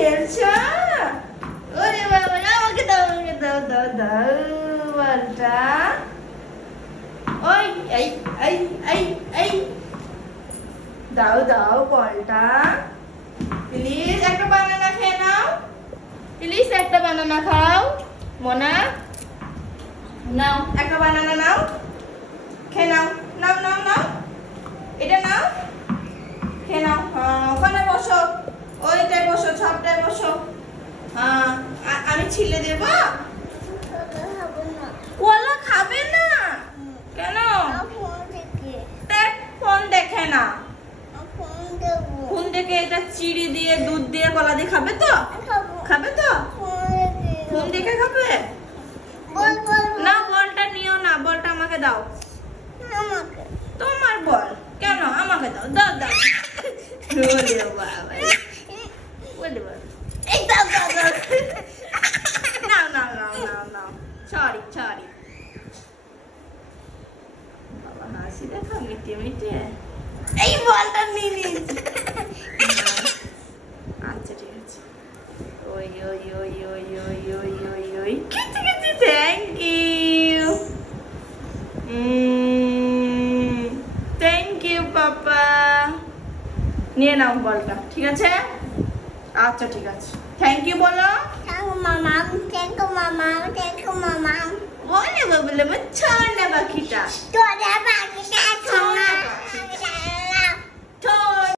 খেলছো? ওরে বাবা, আমাকে দাও, আমাকে দাও, দাও, দাও বলটা। ওই এই এই এই এই দাও দাও বলটা। প্লিজ একটা বানানা খেয়ে নাও, প্লিজ একটা বানানা খাও। মোনা নাও, একটা বানানা নাও, খেয়ে নাও, নাও নাও নাও, এটা নাও, খেয়ে নাও। ওখানে বসো, ওইটাই বসো, সবটাই বসো। আমি ছিলে দেব। কলা খাবে না কেন? ফোন দেখে না, ফোন দেখে এটা চিড়ি দিয়ে দুধ দিয়ে কলা দিয়ে খাবে তো? খাবে তো? ফোন দেখে খাবে না? বলটা নিও না, বলটা আমাকে দাও। তোমার বল কেন? আমাকে দাও, দাও দাও। ওরে বাবা, ওরে বাবা, এই দাও দাও দাও। নাও নাও নাও নাও নাও, সরি সরি। বাবা হাসি দেখো, মিটিয়ে মিটিয়ে। এই বলটা নিয়ে নিয়েছি। আচ্ছা ঠিক আছে। ওই ওই ওই ওই ওই ওই ওই ওই কিছু কিছু, থ্যাংক ইউ, থ্যাংক ইউ পাপা। নিয়ে নাও বলটা, ঠিক আছে? আচ্ছা ঠিক আছে, থ্যাংক ইউ বলো। বলে বাবলে আমার ছোনা পাখিটা,